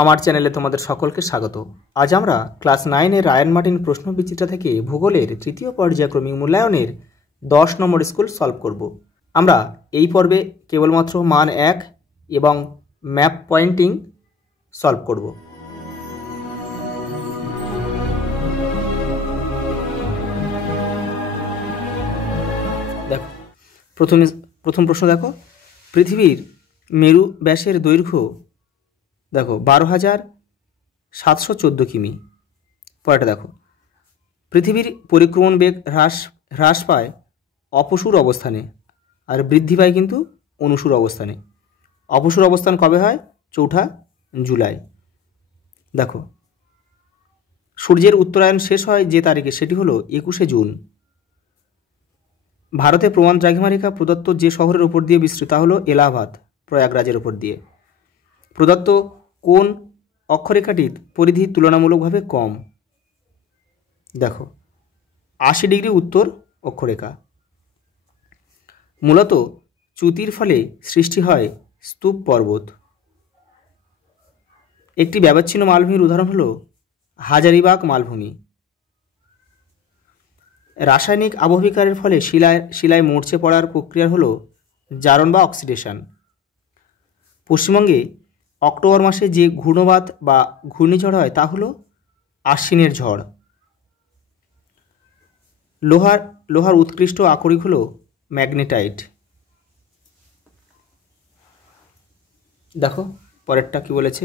আমার চ্যানেলে তোমাদের সকলকে স্বাগত। আজ আমরা ক্লাস 9 এর রায়ান মার্টিন প্রশ্নবিচিত্রা থেকে ভূগোলের তৃতীয় পর্যায়ক্রমিক মূল্যায়নের 10 নম্বর স্কুল সলভ করব। আমরা এই পর্বে কেবলমাত্র মান 1 এবং ম্যাপ পয়েন্টিং সলভ করব। দেখো প্রথম প্রশ্ন দেখো, পৃথিবীর মেরু ব্যাসের দৈর্ঘ্য দেখো 12,714 কিমি। পরেরটা দেখো, পৃথিবীর পরিক্রমণ বেগ হ্রাস পায় অপসূর অবস্থানে আর বৃদ্ধি পায় কিন্তু অনুসূর অবস্থানে। অপসূর অবস্থান কবে হয়? 4 জুলাই। দেখো, সূর্যের উত্তরায়ণ শেষ হয় যে তারিখে, সেটি হলো 21 জুন। ভারতে প্রমাণ দ্রাঘিমারেখা প্রদত্ত যে শহরের উপর দিয়ে বিস্তৃত তা হলো এলাহাবাদ, প্রয়াগরাজের উপর দিয়ে। প্রদত্ত কোন অক্ষরেখাটির পরিধি তুলনামূলকভাবে কম? দেখো, 80 ডিগ্রি উত্তর অক্ষরেখা। মূলত চ্যুতির ফলে সৃষ্টি হয় স্তূপ পর্বত। একটি ব্যবচ্ছিন্ন মালভূমির উদাহরণ হলো হাজারিবাগ মালভূমি। রাসায়নিক আবহবিকারের ফলে শিলায় মরচে পড়ার প্রক্রিয়া হলো জারণ বা অক্সিডেশন। পশ্চিমবঙ্গে অক্টোবর মাসে যে ঘূর্ণবাত বা ঘূর্ণিঝড় হয় তা হলো আশ্বিনের ঝড়। লোহার উৎকৃষ্ট আকরিক হলো ম্যাগনেটাইট। দেখো পরেরটা কি বলেছে,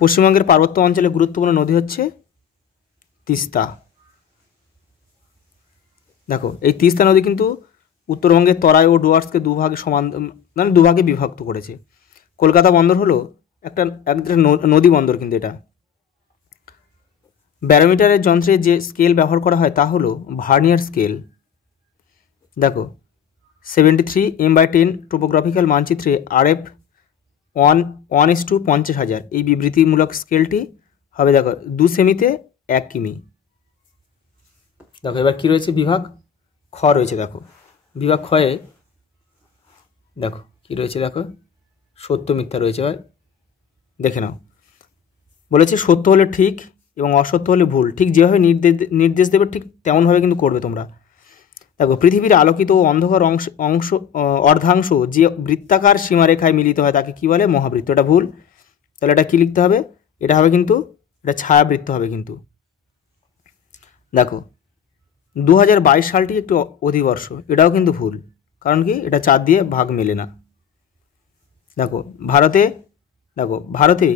পশ্চিমবঙ্গের পার্বত্য অঞ্চলে গুরুত্বপূর্ণ নদী হচ্ছে তিস্তা। দেখো, এই তিস্তা নদী কিন্তু উত্তরবঙ্গের তরাই ও ডুয়ার্সকে দুভাগে বিভক্ত করেছে। কলকাতা বন্দর হলো একটা নদী বন্দর, কিন্তু এটা ব্যারোমিটারের যন্ত্রে যে স্কেল ব্যবহার করা হয় তা হলো ভার্নিয়ার স্কেল। দেখো, 73 M/10 টোপোগ্রাফিক্যাল মানচিত্রে RF 1:50,000 এই বিবৃতিমূলক স্কেলটি হবে দেখো 2 সেমিতে 1 কিমি। দেখো এবার কি রয়েছে, বিভাগ খ রয়েছে। দেখো বিভাগ খয়ে দেখো কি রয়েছে, দেখো সত্য মিথ্যা রয়েছে, দেখে নাও। বলেছে সত্য হলে ঠিক এবং অসত্য হলে ভুল। ঠিক যেভাবে নির্দেশ দেবে ঠিক তেমনভাবে কিন্তু করবে তোমরা। দেখো, পৃথিবীর আলোকিত ও অন্ধকার অর্ধাংশ যে বৃত্তাকার সীমারেখায় মিলিত হয় তাকে কি বলে? মহাবৃত্ত। এটা ভুল, তাহলে এটা কি লিখতে হবে? এটা হবে কিন্তু এটা ছায়াবৃত্ত হবে কিন্তু। দেখো, 2022 সালটি একটি অধিবর্ষ, এটাও কিন্তু ভুল, কারণ কি এটা 4 দিয়ে ভাগ মেলে না। দেখো ভারতে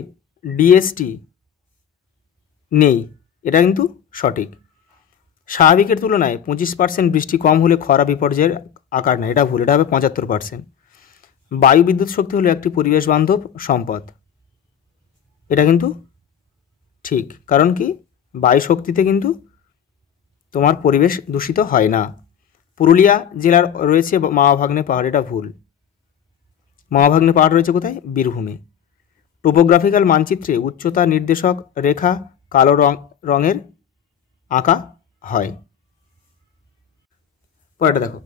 DST নেই, এটা কিন্তু সঠিক। স্বাভাবিকের তুলনায় 25% বৃষ্টি কম হলে খরা বিপর্যয়ের আকার নেয়, এটা ভুল, এটা হবে 75%। বায়ু বিদ্যুৎ শক্তি হলো একটি পরিবেশ বান্ধব সম্পদ, এটা কিন্তু ঠিক, কারণ কি বায়ু শক্তিতে কিন্তু তোমার পরিবেশ দূষিত হয় না। পুরুলিয়া জেলার রয়েছে মাওয়া-ভাগ্নে পাহাড়, এটা ভুল। মাওয়া-ভাগ্নে পাহাড় রয়েছে কোথায়? বীরভূমে। টোপোগ্রাফিক্যাল মানচিত্রে উচ্চতা নির্দেশক রেখা কালো রঙের আঁকা হয়। পরেরটা দেখো,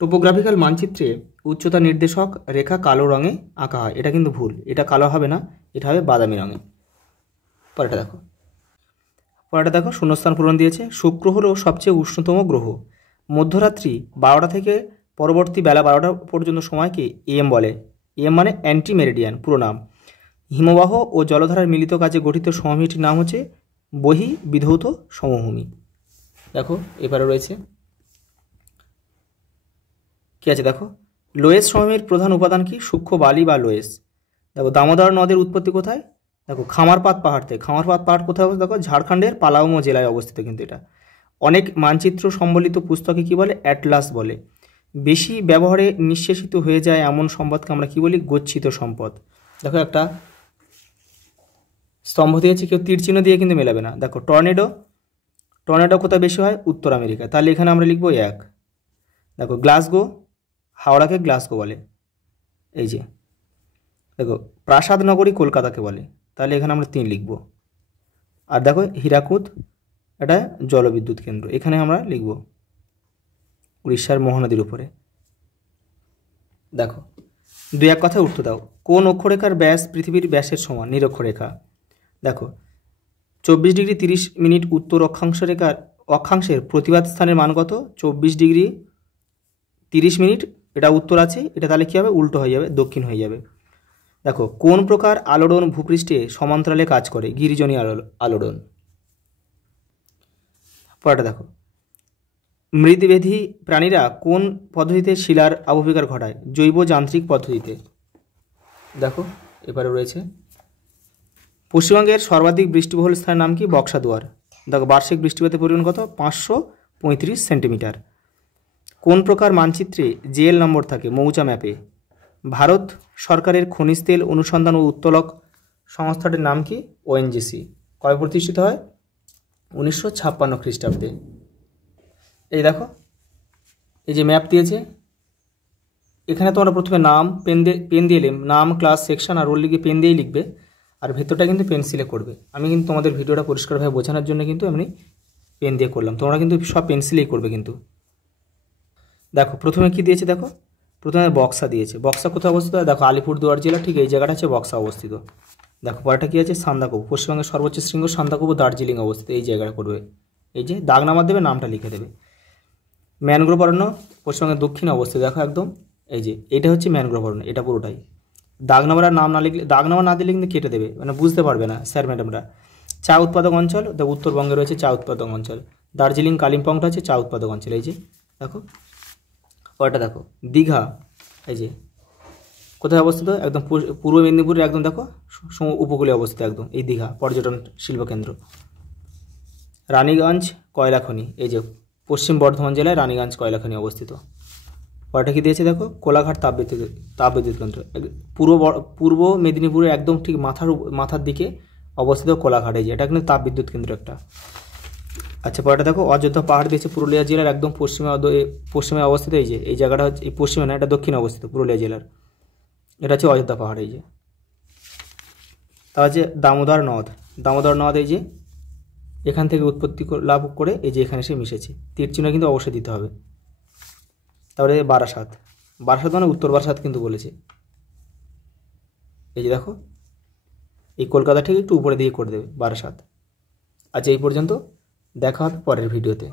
টোপোগ্রাফিক্যাল মানচিত্রে উচ্চতা নির্দেশক রেখা কালো রঙে আঁকা হয়, এটা কিন্তু ভুল, এটা কালো হবে না, এটা হবে বাদামি রঙে। পরেরটা দেখো শূন্যস্থান পূরণ দিয়েছে। শুক্র হলো সবচেয়ে উষ্ণতম গ্রহ। মধ্যরাত্রি 12টা থেকে পরবর্তী বেলা 12টা পর্যন্ত সময়কে AM বলে। AM মানে অ্যান্টি মেরিডিয়ান পুরো নাম। হিমবাহ ও জলধারার মিলিত কাজে গঠিত সমভূমিটির নাম হচ্ছে বহি বিধৌত সমভূমি। দেখো এবারে রয়েছে কি আছে, দেখো লোয়েস সমভূমির প্রধান উপাদান কি? সূক্ষ্ম বালি বা লোয়েস। দেখো, দামোদর নদের উৎপত্তি কোথায়? দেখো খামারপাত পাহাড় থেকে। খামারপাত পাহাড় কোথায় অবস্থিত? দেখো ঝাড়খণ্ডের পালাউম জেলায় অবস্থিত কিন্তু এটা। অনেক মানচিত্র সম্বলিত পুস্তকে কি বলে? অ্যাটলাস বলে। বেশি ব্যবহারে নিঃশেষিত হয়ে যায় এমন সম্পদকে আমরা কি বলি? গচ্ছিত সম্পদ। দেখো একটা স্তম্ভ দিয়েছে, কেউ তীর চিহ্ন দিয়ে কিন্তু মেলাবে না। দেখো টর্নেডো কোথায় বেশি হয়? উত্তর আমেরিকা, তাহলে এখানে আমরা লিখবো 1। দেখো গ্লাসগো, হাওড়াকে গ্লাসগো বলে। এই যে দেখো প্রাসাদ নগরী কলকাতাকে বলে, তাহলে এখানে আমরা 3 লিখব। আর দেখো হীরাকুদ, এটা জলবিদ্যুৎ কেন্দ্র, এখানে আমরা লিখব উড়িষ্যার মহানদীর উপরে। দেখো দুই এক কথায় উত্তর দাও। কোন অক্ষরেখার ব্যাস পৃথিবীর ব্যাসের সমান? নিরক্ষরেখা। দেখো 24 ডিগ্রি 30 মিনিট উত্তর অক্ষাংশের প্রতিবাদ স্থানের মান কত? 24 ডিগ্রি 30 মিনিট, এটা উত্তর আছে, এটা তাহলে কী হবে? উল্টো হয়ে যাবে, দক্ষিণ হয়ে যাবে। দেখো কোন প্রকার আলোড়ন ভূপৃষ্ঠে সমান্তরালে কাজ করে? গিরিজনী আলোড়ন। পরেরটা দেখো, মৃদবেধী প্রাণীরা কোন পদ্ধতিতে শিলার আবহবিকার ঘটায়? জৈব যান্ত্রিক পদ্ধতিতে। দেখো এবারে রয়েছে পশ্চিমবঙ্গের সর্বাধিক বৃষ্টিবহুল স্থানের নাম কি? বক্সাদুয়ার। দেখো বার্ষিক বৃষ্টিপাতের পরিমাণ কত? 535 সেন্টিমিটার। কোন প্রকার মানচিত্রে জিএল নম্বর থাকে? মৌজা ম্যাপে। ভারত সরকারের খনিজ তেল অনুসন্ধান ও উত্তোলক সংস্থাটির নাম কি? ওএনজিসি। কবে প্রতিষ্ঠিত হয়? 1956 খ্রিস্টাব্দে। এই দেখো এই যে ম্যাপ দিয়েছে, এখানে তোমরা প্রথমে নাম পেন দিয়ে নাম, ক্লাস, সেকশন আর রোল লিখে পেন দিয়েই লিখবে, আর ভেতরটা কিন্তু পেন্সিলে করবে। আমি কিন্তু তোমাদের ভিডিওটা পরিষ্কারভাবে বোঝানোর জন্য কিন্তু আমি পেন দিয়ে করলাম, তোমরা কিন্তু সব পেন্সিলেই করবে কিন্তু। দেখো প্রথমে কি দিয়েছে? দেখো প্রথমে বক্সা দিয়েছে। বক্সা কোথায় অবস্থিত? দেখো আলিপুরদুয়ার জেলা, ঠিক এই জায়গাটা হচ্ছে বক্সা অবস্থিত। দেখো পরেরটা কী আছে? সান্দাকফু। পশ্চিমবঙ্গের সর্বোচ্চ শৃঙ্গ সান্দাকফু দার্জিলিং অবস্থিত, এই জায়গাটা করবে। এই যে দাগ নামার দেবে, নামটা লিখে দেবে। ম্যানগ্রোভ অরণ্য পশ্চিমবঙ্গের দক্ষিণে অবস্থিত, দেখো একদম এই যে এটা হচ্ছে ম্যানগ্রোভ অরণ্য, এটা পুরোটাই। দাগ নামার নাম না লিখলে, দাগ নামা না দিলে কিন্তু কেটে দেবে, মানে বুঝতে পারবে না স্যার ম্যাডামরা। চা উৎপাদক অঞ্চল, দেখো উত্তরবঙ্গে রয়েছে চা উৎপাদক অঞ্চল। দার্জিলিং কালিম্পংটা হচ্ছে চা উৎপাদক অঞ্চল। এই যে দেখো ওটা দেখো দীঘা, এই যে কোথায় অবস্থিত? একদম পূর্ব মেদিনীপুরের একদম দেখো উপকূলে অবস্থিত একদম এই দীঘা পর্যটন শিল্পকেন্দ্র। রানীগঞ্জ কয়লা খনি, এই যে পশ্চিম বর্ধমান জেলায় রানীগঞ্জ কয়লা খনি অবস্থিত। পরটা কি দিয়েছে? দেখো কোলাঘাট তাপবিদ্যুৎ কেন্দ্র, পূর্ব মেদিনীপুরের একদম ঠিক মাথার দিকে অবস্থিত কোলাঘাট, এই যে এটা কিন্তু তাপবিদ্যুৎ কেন্দ্র একটা। আচ্ছা পরটা দেখো অযোধ্যা পাহাড় দিয়েছে পুরুলিয়া জেলার একদম পশ্চিমে অবস্থিত, এই যে এই জায়গাটা হচ্ছে এই পশ্চিমে না, এটা দক্ষিণে অবস্থিত পুরুলিয়া জেলার, এটা হচ্ছে অযোধ্যা পাহাড়। এই যে তা হচ্ছে দামোদর নদ, এই যে এখান থেকে উৎপত্তি লাভ করে এই যে এখানে এসে মিশেছে, তীর চিহ্ন কিন্তু অবশ্যই দিতে হবে। তারপরে বারাসাত মানে উত্তর বারাসাত কিন্তু বলেছে, এই যে দেখো এই কলকাতা থেকে একটু উপরে দিয়ে করে দেবে বারাসাত। আচ্ছা এই পর্যন্ত, দেখা হবে পরের ভিডিওতে।